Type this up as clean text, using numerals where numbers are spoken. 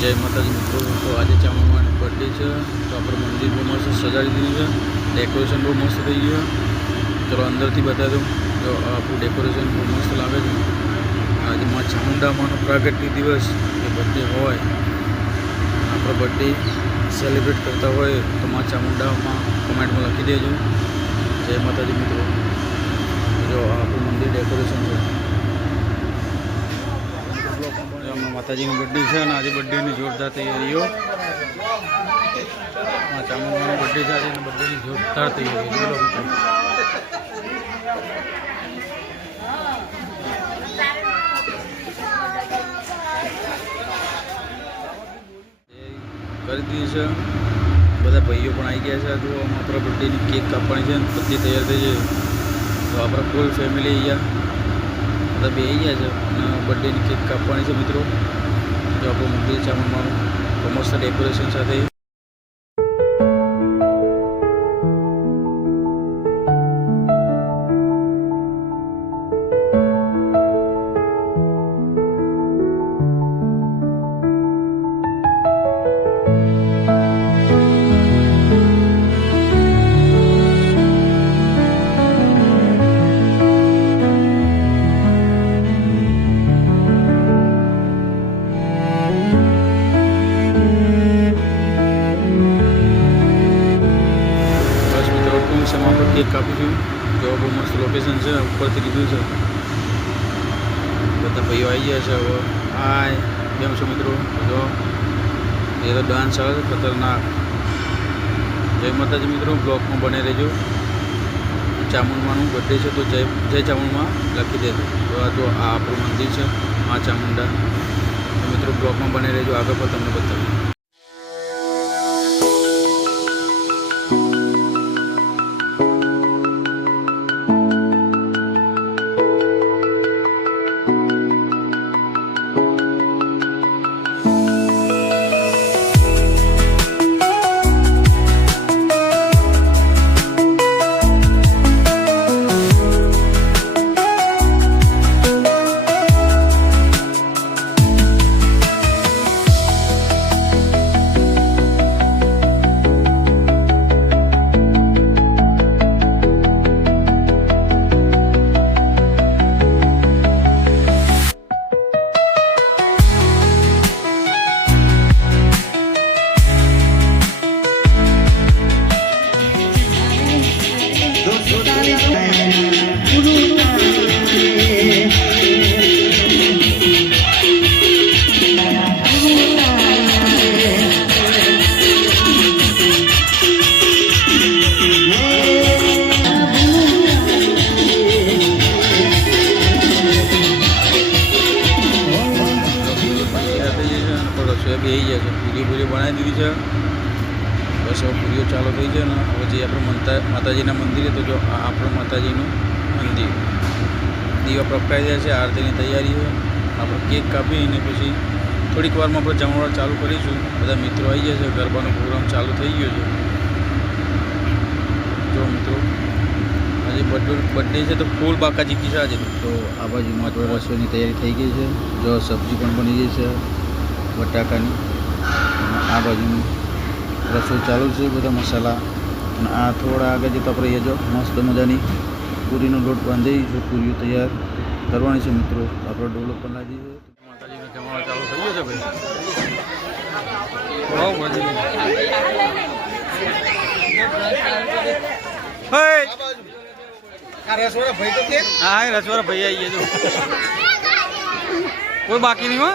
जय माताजी मित्रों। तो आज चामुंडा बर्थडे है तो आप मंदिर बहुत मस्त सजाड़ी दी है। डेकोरेशन बहुत मस्त थी है। चलो अंदर थी बता दूँ तो आप डेकोरेशन बहुत मस्त लगे। आज माँ चामुंडा माँ प्रागट्य दिवस बर्थडे हो आप बर्थडे सेलिब्रेट करता हो तो माँ चामुंडा माँ कमेंट में लखी देजो। जय माताजी मित्रों। जो आप मंदिर डेकोरेशन है माताजी की बर्थडे है आज बर्थडे की जोरदार तैयारी हाँ चामुंडा बर्थडे है आज बर्थडे की जोरदार तैयारी कर दी है। बधा भाईओ पण आई गया है। तो अपना बर्थडे की केक कापवानी है बधी तैयार थी जाए तो आप फूल फैमिली अँ बधा बेही गया है। बर्थडे की केक कापवानी है मित्रों। जो आप मंदिर चामुंडा मस्त डेकोरेशन साथ केक कापी थी। जो बहुत मस्त लोकेशन है ऊपर थी लीधु है। बता भाईओ आई गया है। वो हाय केम छो मित्रों। जो ये तो डांस चले खतरनाक। जय माताजी मित्रों। ब्लॉग में बने रहो। चामुंडा बर्थडे है तो जय जय चामुंडा लखी दे तो आप मंदिर है माँ चामुंडा। तो मित्रों ब्लॉग में बने रहो। आगे पर तमने बताइए। बेही जाए पूरी बनाई दीदी है। बस हम पूरी चालू थी है। हम जी आप माताजी मंदिर है तो जो आप माताजी मंदिर दीवा प्रगटाई जाए। आरती की तैयारी है। आप केक कापी पीछे थोड़ी वार में आप जमणवार चालू करीशू। बधा मित्रों आई जाए। गरबा प्रोग्राम चालू थी गयो है। जो मित्रों आज बर्थडे है तो फूल बाकाजी की आज तो आ बाजू में रसोई की तैयारी थी गई है। जो सब्जी पण बनी गई है बटाका आ बाजू रसोई चालू है। बधा मसाला आ थोड़ा आगे जता अपने ये जो मस्त मजा पूरी लोट बांधी पूरी तैयार करवानी है मित्रों। आप डेवलप कर दी माताजी जमवा चालू थी गयो भाई। बहुत मजा हाँ रसवाड़ा भैया आई है जो कोई बाकी नहीं हुआ।